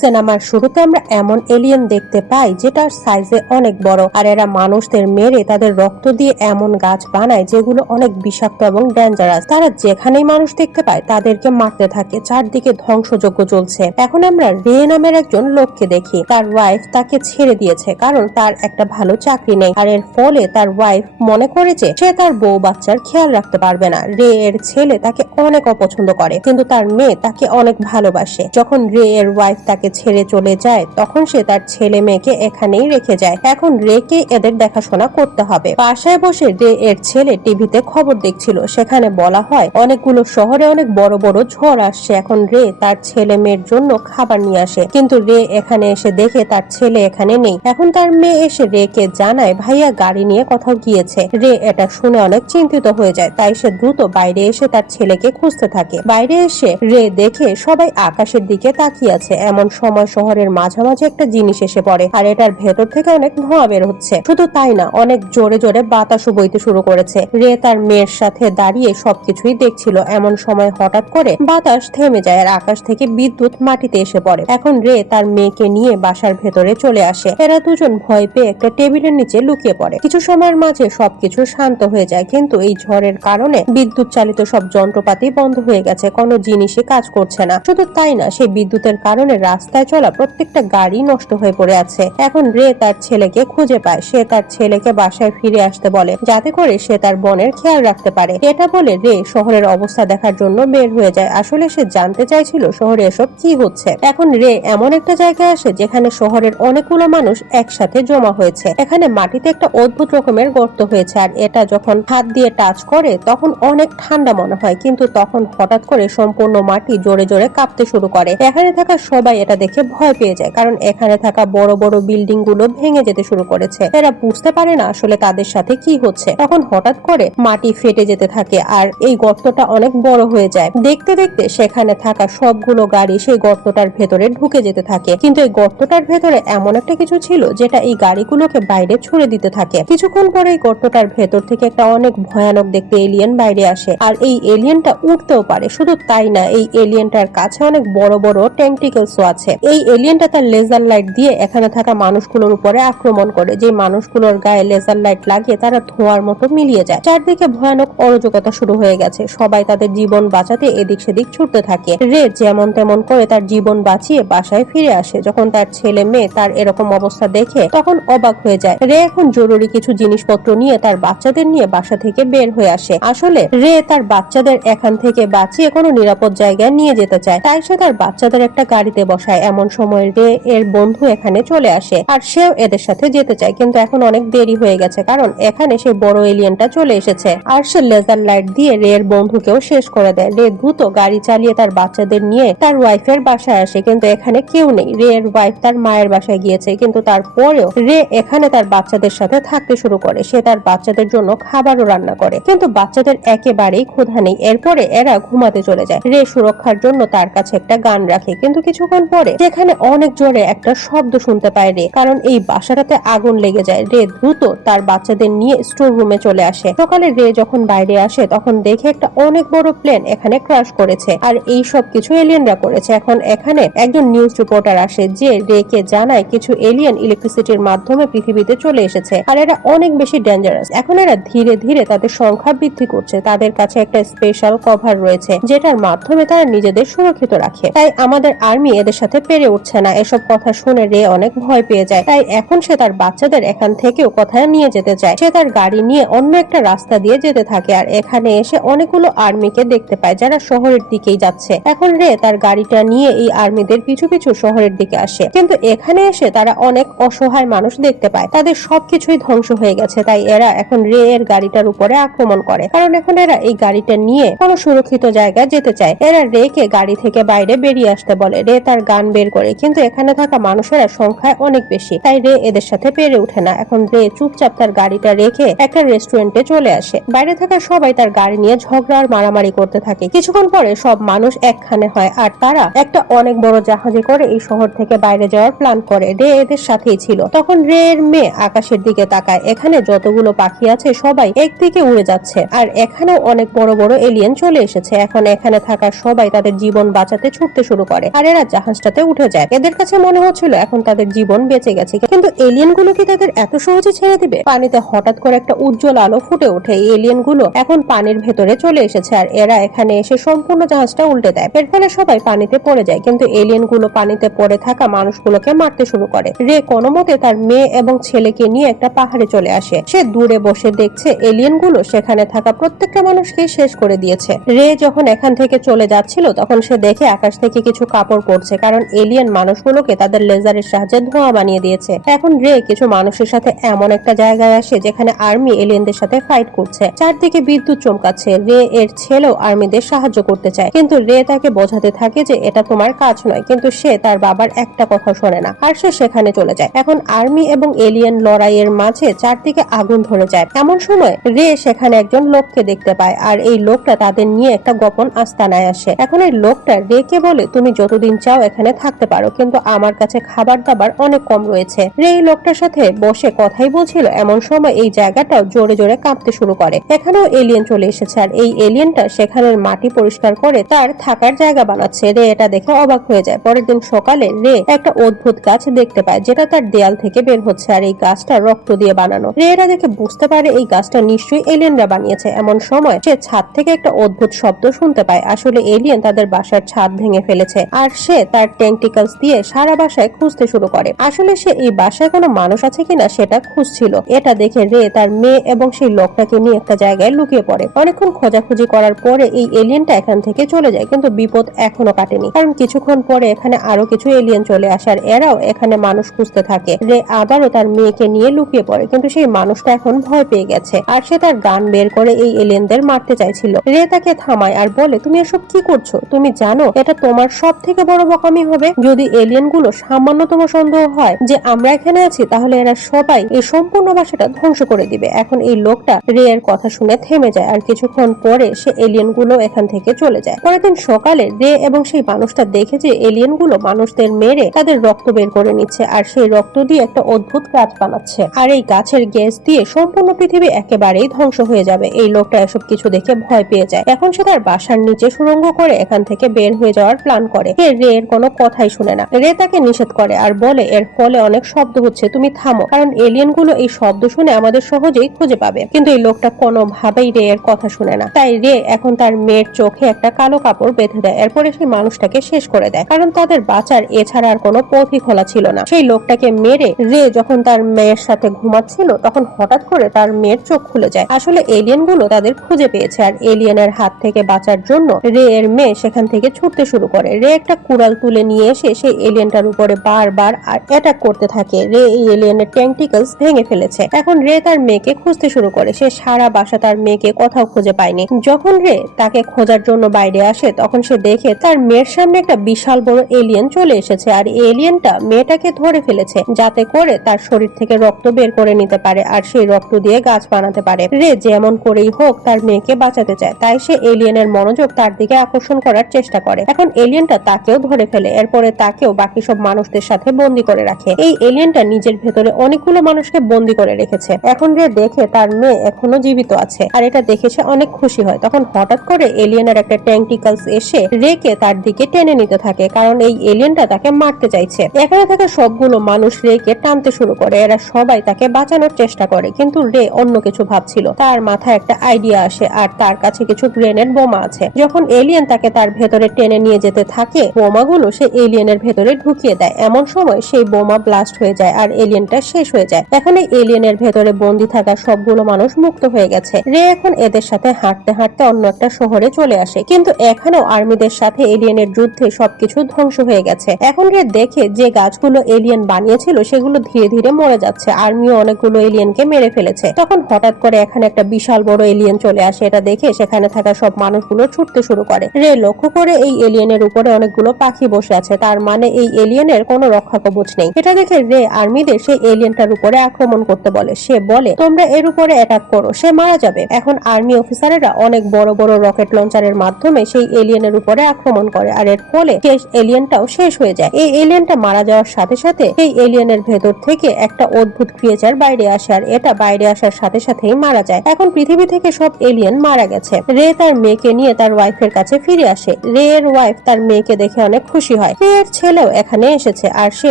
সিনেমার শুরুতে আমরা এমন এলিয়েন দেখতে পাই যেটার সাইজে অনেক বড়, আর এরা মানুষদের মেরে তাদের রক্ত দিয়ে এমন গাছ বানায় যেগুলো অনেক বিষাক্ত এবং ডেঞ্জারাস। তারা যেখানেই মানুষ দেখতে পায় তাদেরকে মারতে থাকে। চারদিকে ধ্বংসযজ্ঞ চলছে। এখন আমরা রে নামের একজন লোককে দেখি। তার ওয়াইফ তাকে ছেড়ে দিয়েছে কারণ তার একটা ভালো চাকরি নেই, আর এর ফলে তার ওয়াইফ মনে করেছে সে তার বউ বাচ্চার খেয়াল রাখতে পারবে না। রে এর ছেলে তাকে অনেক অপছন্দ করে, কিন্তু তার মেয়ে তাকে অনেক ভালোবাসে। যখন রে এর ওয়াইফ তাকে ছেড়ে চলে যায় তখন সে তার ছেলে মেয়েকে এখানেই রেখে যায়। এখন রে কে এদের দেখাশোনা করতে হবে। বাসায় বসে রে এর ছেলে টিভিতে খবর দেখছিল। সেখানে বলা হয় অনেকগুলো শহরে অনেক বড় বড় ঝড় আসছে। এখন রে তার ছেলে মেয়ের জন্য খাবার নিয়ে আসে, কিন্তু রে এখানে এসে দেখে তার ছেলে এখানে নেই। এখন তার মেয়ে এসে রে কে জানায় ভাইয়া গাড়ি নিয়ে কোথাও গিয়েছে। রে এটা শুনে অনেক চিন্তিত হয়ে যায়, তাই সে দ্রুত বাইরে এসে তার ছেলেকে খুঁজতে থাকে। বাইরে এসে রে দেখে সবাই আকাশের দিকে তাকিয়ে আছে। এমন সময় শহরের মাঝামাঝি একটা জিনিস এসে পড়ে, আর এটার ভেতর থেকে অনেক ধোঁয়া বের হচ্ছে। শুধু তাই না, অনেক জোরে জোরে বাতাসও বইতে শুরু করেছে। রে তার মেয়ের সাথে দাঁড়িয়ে সবকিছুই দেখছিল। এমন সময় হঠাৎ করে বাতাস থেমে যায় আর আকাশ থেকে বিদ্যুৎ মাটিতে এসে পড়ে। এখন রে তার মেয়েকে নিয়ে বাসার ভেতরে চলে আসে। এরা দুজন ভয় পেয়ে একটা টেবিলের নিচে লুকিয়ে পড়ে। কিছু সময়ের মাঝে সবকিছু শান্ত হয়ে যায়, কিন্তু এই ঝড়ের কারণে বিদ্যুৎ চালিত সব যন্ত্রপাতি বন্ধ হয়ে গেছে। কোনো জিনিসই কাজ করছে না। শুধু তাই না, সেই বিদ্যুতের কারণে রাস্তায় চলা প্রত্যেকটা গাড়ি নষ্ট হয়ে পড়ে আছে। এখন রে তার ছেলেকে খুঁজে পায়। সে তার ছেলেকে বাসায় ফিরে আসতে বলে, যাতে করে সে তার বোনের খেয়াল রাখতে পারে। এটা বলে রে শহরের অবস্থা দেখার জন্য বের হয়ে যায়। আসলে সে জানতে চাইছিল শহরে এসব কি হচ্ছে। এখন রে এমন একটা জায়গায় আসে যেখানে শহরের অনেকগুলো মানুষ একসাথে জমা হয়েছে। এখানে মাটিতে একটা অদ্ভুত রকমের গর্ত হয়েছে, আর এটা যখন হাত দিয়ে টাচ করে তখন অনেক ঠান্ডা মনে হয়, কিন্তু তখন হঠাৎ করে সম্পূর্ণ মাটি জোরে জোরে কাঁপতে শুরু করে। এখানে থাকা সবাই এটা দেখে ভয় পেয়ে যায়, কারণ এখানে থাকা বড় বড় বিল্ডিং গুলো ভেঙে যেতে শুরু করেছে। এরা বুঝতে পারে না আসলে তাদের সাথে কি হচ্ছে। তখন হঠাৎ করে মাটি ফেটে যেতে থাকে, আর এই গর্তটা অনেক বড় হয়ে যায়। দেখতে দেখতে সেখানে থাকা সবগুলো গাড়ি সেই গর্তটার ভেতরে ঢুকে যেতে থাকে, কিন্তু এই গর্তটার ভেতরে এমন একটা কিছু ছিল যেটা এই গাড়িগুলোকে বাইরে ছুড়ে দিতে থাকে। কিছুক্ষণ পরে এই গর্তটার ভেতর থেকে একটা অনেক ভয়ানক দেখতে এলিয়েন বাইরে আসে, আর এই এলিয়েনটা উঠতেও পারে। শুধু তাই না, এই এলিয়েনটার কাছে অনেক বড় বড় টেন্টিকলসও আছে। এই এলিয়েনটা তার লেজার লাইট দিয়ে এখানে থাকা মানুষগুলোর উপরে আক্রমণ করে। যে মানুষগুলোর গায়ে লেজার লাইট লাগিয়ে তারা ধোঁয়ার মতো মিলিয়ে যায়। চারদিকে ভয়ানক অরাজকতা শুরু হয়ে গেছে। সবাই তাদের জীবন বাঁচাতে এদিক সেদিক ছুটতে থাকে। রে যেমন তেমন করে তার জীবন বাঁচিয়ে বাসায় ফিরে আসে। যখন তার ছেলে মেয়ে তার এরকম অবস্থা দেখে তখন অবাক হয়ে যায়। রে এখন জরুরি কিছু জিনিসপত্র নিয়ে তার বাচ্চাদের নিয়ে বাসা থেকে বের হয়ে আসে। আসলে রে তার বাচ্চাদের এখান থেকে বাঁচিয়ে কোনো নিরাপদ জায়গায় নিয়ে যেতে চায়, তাই সে তার বাচ্চাদের একটা গাড়িতে বসায়। এমন সময় রে এর বন্ধু এখানে চলে আসে, আর সেও এদের সাথে যেতে চায়, কিন্তু এখন অনেক দেরি হয়ে গেছে কারণ এখানে সে বড় এলিয়েনটা চলে এসেছে। আর সে লেজার লাইট দিয়ে রে এর বন্ধুকেও শেষ করে দেয়। রে দ্রুত গাড়ি চালিয়ে তার বাচ্চাদের নিয়ে তার ওয়াইফের বাসায় আসে, কিন্তু এখানে কেউ নেই। রে এর ওয়াইফ তার মায়ের বাসায় গিয়েছে, কিন্তু তারপরেও রে এখানে তার বাচ্চাদের সাথে থাকতে শুরু করে। সে তার বাচ্চাদের জন্য খাবারও রান্না করে, কিন্তু বাচ্চাদের একেবারেই ক্ষুধা নেই। এরপরে এরা ঘুমাতে চলে যায়। রে সুরক্ষার জন্য তার কাছে একটা গান রাখে, কিন্তু কিছুক্ষণ পরে সেখানে অনেক জোরে একটা শব্দ শুনতে পায় রে, কারণ এই বাসাটাতে আগুন লেগে যায়। রে দ্রুত তার বাচ্চাদের নিয়ে স্টোর রুমে চলে আসে। সকালে রে যখন বাইরে আসে তখন দেখে একটা অনেক বড় প্লেন এখানে ক্রাশ করেছে, আর এই সব কিছু এলিয়েনরা করেছে। এখন এখানে একজন নিউজ রিপোর্টার আসে যে রে কে জানায় কিছু এলিয়েন ইলেকট্রিসিটির মাধ্যমে পৃথিবীতে চলে এসেছে, আর এরা অনেক বেশি ডেঞ্জারাস। এখন এরা ধীরে ধীরে তাদের সংখ্যা বৃদ্ধি করছে। তাদের কাছে একটা স্পেশাল কভার রয়েছে যেটার মাধ্যমে তারা নিজেদের সুরক্ষিত রাখে, তাই আমাদের আর্মি এদের সাথে পেরে উঠছে না। এসব কথা শুনে রে অনেক ভয় পেয়ে যায়, তাই এখন সে তার বাচ্চাদের এখান থেকেও কোথায় নিয়ে যেতে চায়। সে তার গাড়ি নিয়ে অন্য একটা রাস্তা দিয়ে যেতে থাকে, আর এখানে এসে অনেকগুলো আর্মিকে দেখতে পায় যারা শহরের দিকেই যাচ্ছে। এখন রে তার গাড়িটা নিয়ে এই আর্মিদের পিছু পিছু শহরের দিকে আসে, কিন্তু এখানে এসে তারা অনেক অসহায় মানুষ দেখতে পায়। তাদের সবকিছুই ধ্বংস হয়ে গেছে, তাই এরা এখন রে এর গাড়িটার উপরে আক্রমণ করে, কারণ এখন এরা এই গাড়িটা নিয়ে কোনো সুরক্ষিত জায়গায় যেতে চায়। এরা রে কে গাড়ি থেকে বাইরে বেরিয়ে আসতে বলে। রে তার গান বের করে, কিন্তু এখানে থাকা মানুষেরা সংখ্যায় অনেক বেশি, তাই রে এদের সাথে পেরে ওঠে না। এখন রে চুপচাপ তার গাড়িটা রেখে একটা রেস্টুরেন্টে চলে আসে। বাইরে থাকা সবাই তার গাড়ি নিয়ে ঝগড়া আর মারামারি করতে থাকে। কিছুক্ষণ পরে সব মানুষ একখানে হয়, আর তারা একটা অনেক বড় জাহাজে করে এই শহর থেকে বাইরে যাওয়ার প্ল্যান করে। রে এদের সাথেই ছিল। তখন রে এর মেয়ে আকাশের দিকে তাকায়। এখানে যতগুলো পাখি আছে সবাই একদিকে উড়ে যাচ্ছে, আর এখানেও অনেক বড় বড় এলিয়েন চলে এসেছে। এখন এখানে থাকা সবাই তাদের জীবন বাঁচাতে ছুটতে শুরু করে, আর এরা জাহাজটা সাথে উঠে যায়। এদের কাছে মনে হচ্ছিল এখন তাদের জীবন বেঁচে গেছে, কিন্তু এলিয়েন গুলো কি তাদের এত সহজে ছেড়ে দিবে? পানিতে হঠাৎ করে একটা উজ্জ্বল আলো ফুটে ওঠে। এই এলিয়েন গুলো এখন পানির ভেতরে চলে এসেছে আর এরা এখানে এসে সম্পূর্ণ জাহাজটা উল্টে দেয়। এর ফলে সবাই পানিতে পড়ে যায়, কিন্তু এলিয়েন গুলো পানিতে পড়ে থাকা মানুষগুলোকে মারতে শুরু করে। রে কোনো মতে তার মেয়ে এবং ছেলেকে নিয়ে একটা পাহাড়ে চলে আসে। সে দূরে বসে দেখছে এলিয়েন গুলো সেখানে থাকা প্রত্যেকটা মানুষকে শেষ করে দিয়েছে। রে যখন এখান থেকে চলে যাচ্ছিল তখন সে দেখে আকাশ থেকে কিছু কাপড় পড়ছে, কারণ এলিয়েন মানুষগুলোকে তাদের লেজারের সাহায্যে ধোঁয়া বানিয়ে দিয়েছে। এখন রে কিছু মানুষের সাথে এমন একটা জায়গায় আসে যেখানে আর্মি এলিয়েনদের সাথে ফাইট করছে। চারদিকে বিদ্যুৎ চমকাচ্ছে। রে এর ছেলেও আর্মিদের সাহায্য করতে চায়, কিন্তু রে তাকে বোঝাতে থাকে যে এটা তোমার কাজ নয়, কিন্তু সে তার বাবার একটা কথা শোনে না আর সে সেখানে চলে যায়। এখন আর্মি এবং এলিয়েন লড়াইয়ের মাঝে চারদিকে আগুন ধরে যায়। এমন সময় রে সেখানে একজন লোককে দেখতে পায় আর এই লোকটা তাদের নিয়ে একটা গোপন আস্তানায় আসে। এখন এই লোকটা রে কে বলে তুমি যতদিন চাও এখানে থাকতে পারো, কিন্তু আমার কাছে খাবার দাবার অনেক কম রয়েছে। রে এই লোকটার সাথে বসে কথাই বলছিল, এমন সময় এই জায়গাটাও জোরে জোরে কাঁপতে শুরু করে। এখানেও এলিয়েন চলে এসেছে আর এই এলিয়েনটা সেখানের মাটি পরিষ্কার করে তার থাকার জায়গা বানাচ্ছে। রে এটা দেখে অবাক হয়ে যায়। পরের দিন সকালে রে একটা অদ্ভুত গাছ দেখতে পায় যেটা তার দেয়াল থেকে বের হচ্ছে আর এই গাছটা রক্ত দিয়ে বানানো। রে এটা দেখে বুঝতে পারে এই গাছটা নিশ্চয়ই এলিয়েনরা বানিয়েছে। এমন সময় সে ছাদ থেকে একটা অদ্ভুত শব্দ শুনতে পায়। আসলে এলিয়েন তাদের বাসার ছাদ ভেঙে ফেলেছে আর সে তার টেন্টিকলস দিয়ে সারা বাসায় খুঁজতে শুরু করে। আসলে সে এই বাসায় কোনো মানুষ আছে কিনা সেটা খুঁজছিল। এটা দেখে রে তার মেয়ে এবং সেই লোকটাকে নিয়ে একটা জায়গায় লুকিয়ে পড়ে। অনেকক্ষণ খোঁজাখুঁজি করার পরে এই এলিয়েনটা এখান থেকে চলে যায়, কিন্তু বিপদ এখনো কাটেনি, কারণ কিছুক্ষণ পরে এখানে আরো কিছু এলিয়েন চলে আসার এরাও এখানে মানুষ খুঁজতে থাকে। রে আবারও তার মেয়েকে নিয়ে লুকিয়ে পড়ে, কিন্তু সেই মানুষটা এখন ভয় পেয়ে গেছে আর সে তার গান বের করে এই এলিয়েনদের মারতে চাইছিল। রে তাকে থামায় আর বলে তুমি এসব কি করছো? তুমি জানো এটা তোমার সব থেকে বড় বোকামি হবে। যদি এলিয়েন গুলো সামান্যতম সন্দেহ হয় যে আমরা এখানে আছি তাহলে এরা সবাই এই সম্পূর্ণ বাসাটা ধ্বংস করে দিবে। এখন এই লোকটা রে এর কথা শুনে থেমে যায় আর কিছুক্ষণ পরে সে এলিয়েন গুলো এখান থেকে চলে যায়। পরের দিন সকালে রে এবং সেই মানুষটা দেখে যে এলিয়েন গুলো মানুষদের মেরে তাদের রক্ত বের করে নিচ্ছে আর সেই রক্ত দিয়ে একটা অদ্ভুত গাছ বানাচ্ছে আর এই গাছের গ্যাস দিয়ে সম্পূর্ণ পৃথিবী একেবারেই ধ্বংস হয়ে যাবে। এই লোকটা এসব কিছু দেখে ভয় পেয়ে যায়। এখন সে তার বাসার নিচে সুড়ঙ্গ করে এখান থেকে বের হয়ে যাওয়ার প্ল্যান করে। রে এর কোনো কথাই শুনে না। রে তাকে নিষেধ করে আর বলে এর ফলে অনেক শব্দ হচ্ছে, তুমি থামো, কারণ এলিয়েন গুলো এই শব্দ শুনে আমাদের সহজেই খুঁজে পাবে। কিন্তু এই লোকটা কোনোভাবেই রে এর কথা শুনে না। তাই রে এখন তার মেয়ের চোখে একটা কালো কাপড় বেঁধে দেয়। এরপরে সেই মানুষটাকে শেষ করে দেয়, কারণ তাদের বাঁচার এছাড়া আর কোনো পথই খোলা ছিল না। সেই লোকটাকে মেরে রে যখন তার মেয়ের সাথে ঘুমাচ্ছিল তখন হঠাৎ করে তার মেয়ের চোখ খুলে যায়। আসলে এলিয়েন গুলো তাদের খুঁজে পেয়েছে আর এলিয়েনের হাত থেকে বাঁচার জন্য রে এর মেয়ে সেখান থেকে ছুটতে শুরু করে। রে একটা কুড়াল তুলে নিয়ে এসে সেই এলিয়েনটার উপরে বারবার অ্যাটাক করতে থাকে। রে এই এলিয়েনের টেন্টিকলস ভেঙে ফেলেছে। এখন রে তার মেয়েকে খুঁজতে শুরু করে। সে সারা বাসা তার মেয়েকে কোথাও খুঁজে পায়নি। যখন রে তাকে খোঁজার জন্য বাইরে আসে তখন সে দেখে তার মেয়ের সামনে একটা বিশাল বড় এলিয়েন চলে এসেছে আর এলিয়েনটা মেয়েটাকে ধরে ফেলেছে যাতে করে তার শরীর থেকে রক্ত বের করে নিতে পারে আর সেই রক্ত দিয়ে গাছ বানাতে পারে। রে যেমন করেই হোক তার মেয়েকে বাঁচাতে চায়, তাই সে এলিয়েনের মনোযোগ তার দিকে আকর্ষণ করার চেষ্টা করে। এখন এলিয়েনটা তাকেও ধরে ফেলে, এরপরে তাকেও বাকি সব মানুষদের সাথে বন্দী করে রাখে। এই এলিয়েনটা নিজের ভেতরে অনেকগুলো মানুষকে বন্দী করে রেখেছে। এখন রে দেখে তার মেয়ে এখনো জীবিত আছে আর এটা দেখে সে অনেক খুশি হয়। তখন হঠাৎ করে এলিয়েনের একটা টেন্টিকলস এসে রেকে তার দিকে টেনে নিতে থাকে, কারণ এই এলিয়েনটা তাকে মারতে চাইছে। এখানে থাকা সবগুলো মানুষ রেকে টানতে শুরু করে। এরা সবাই তাকে বাঁচানোর চেষ্টা করে, কিন্তু রে অন্য কিছু ভাবছিল। তার মাথায় একটা আইডিয়া আসে আর তার কাছে কিছু গ্রেনেড বোমা আছে। যখন এলিয়েন তাকে তার ভেতরে টেনে নিয়ে যেতে থাকে বোমাগুলো সে এলিয়েনের ভেতরে ঢুকিয়ে দেয়। এমন সময় সেই বোমা ব্লাস্ট হয়ে যায় আর এলিয়েনটা শেষ হয়ে যায়। এখন এই এলিয়েনের ভেতরে বন্দী থাকা সবগুলো মানুষ মুক্ত হয়ে গেছে। রে এখন এদের সাথে হাঁটতে হাঁটতে অন্য একটা শহরে চলে আসে, কিন্তু এখানেও আর্মিদের সাথে এলিয়েনের যুদ্ধে সবকিছু ধ্বংস হয়ে গেছে। এখন রে দেখে যে গাছগুলো এলিয়েন বানিয়েছিল সেগুলো ধীরে ধীরে মরে যাচ্ছে। আর্মিও অনেকগুলো এলিয়েনকে মেরে ফেলেছে। তখন হঠাৎ করে এখানে একটা বিশাল বড় এলিয়েন চলে আসে। এটা দেখে সেখানে থাকা সব মানুষগুলো ছুটতে শুরু করে। রে লক্ষ্য করে এই এলিয়েনের উপরে অনেকগুলো পাখি বসে আছে, তার মানে এই এলিয়েনের কোনো রক্ষা কবচ নেই। এটা দেখে রে আর্মিদের সেই এলিয়েনটার উপরে আক্রমণ করতে বলে। সে বলে তোমরা এর উপরে অ্যাটাক করো, সে মারা যাবে। এখন আর্মি অফিসারেরা অনেক বড় বড় রকেট লঞ্চারের মাধ্যমে সেই এলিয়েনের উপরে আক্রমণ করে আর এর ফলে সেই এলিয়েনটাও শেষ হয়ে যায়। এই এলিয়েনটা মারা যাওয়ার সাথে সাথে সেই এলিয়েনের ভেতর থেকে একটা অদ্ভুত ক্রিয়েচার বাইরে আসে আর এটা বাইরে আসার সাথে সাথেই মারা যায়। এখন পৃথিবী থেকে সব এলিয়েন মারা গেছে। রে তার মেয়েকে নিয়ে তার ওয়াইফের কাছে ফিরে আসে। রে এর ওয়াইফ তার মেয়েকে দেখে অনেক খুশি হয়। প্রিয়ের ছেলেও এখানে এসেছে আর সে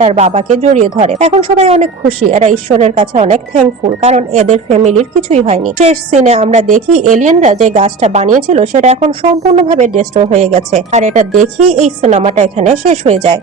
তার বাবাকে জড়িয়ে ধরে। এখন সবাই অনেক খুশি, এরা ঈশ্বরের কাছে অনেক থ্যাঙ্কফুল, কারণ এদের ফ্যামিলির কিছুই হয়নি। শেষ সিনে আমরা দেখি এলিয়েনরা যে গাছটা বানিয়েছিল সেটা এখন সম্পূর্ণভাবে ডিস্ট্রয় হয়ে গেছে, আর এটা দেখি এই সিনেমাটা এখানে শেষ হয়ে যায়।